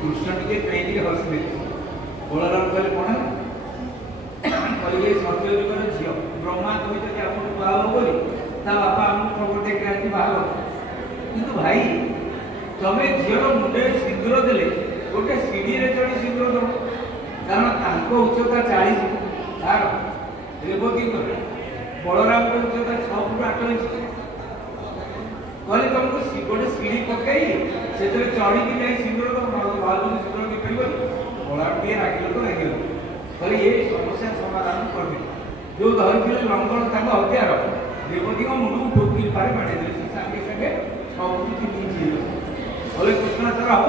कृष्ण टिके कहीं हसले बलराम कहले कौन कहले सत्य युगर झील ब्रह्मा कहते आपको बाहर बोली ता बापा आमको खबर देखे आती बाहर किंतु भाई तमें झील मुंडे सिंदूर देले गोटे सीढ़ी रे चढ़ी सिंदूर दो कारण उच्चता 40 तार रेवती बलराम उच्चता 6 फुट 8 इंच कहले तुमको गोटे सीढ़ी पकई से चढ़ी की जाए सिंदूर भाव सिंदूर की पड़ो बलराम टे रागिल तो रागिल कहले ये समस्या समाधान कर जो धरी लंगड़ तक हत्यार रेवती मुंड को ठोकी पारे बाड़े सागे सागे 6 फुट 3 इंच बोले कृष्णाचर हम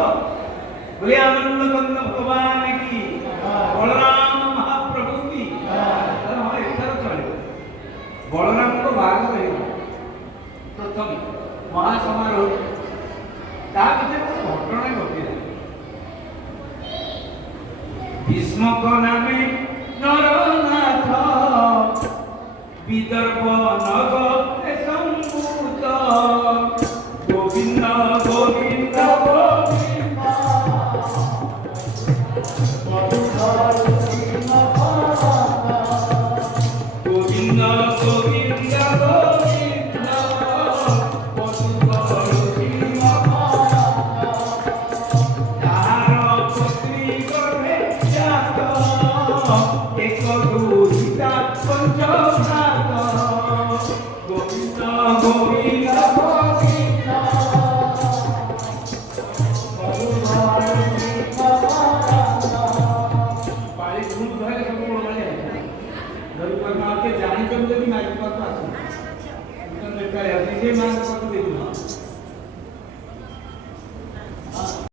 बोले आनंद कंद भगवान की बलराम महाप्रभु की हाँ एथर चले बलराम को भाग प्रथम महासमारोह ता भीतर घटना घटी भीष्मक नामे नरनाथ विदर्भ नगर संभूत गोविंद गोविंद जानी कम जब माइक पर पास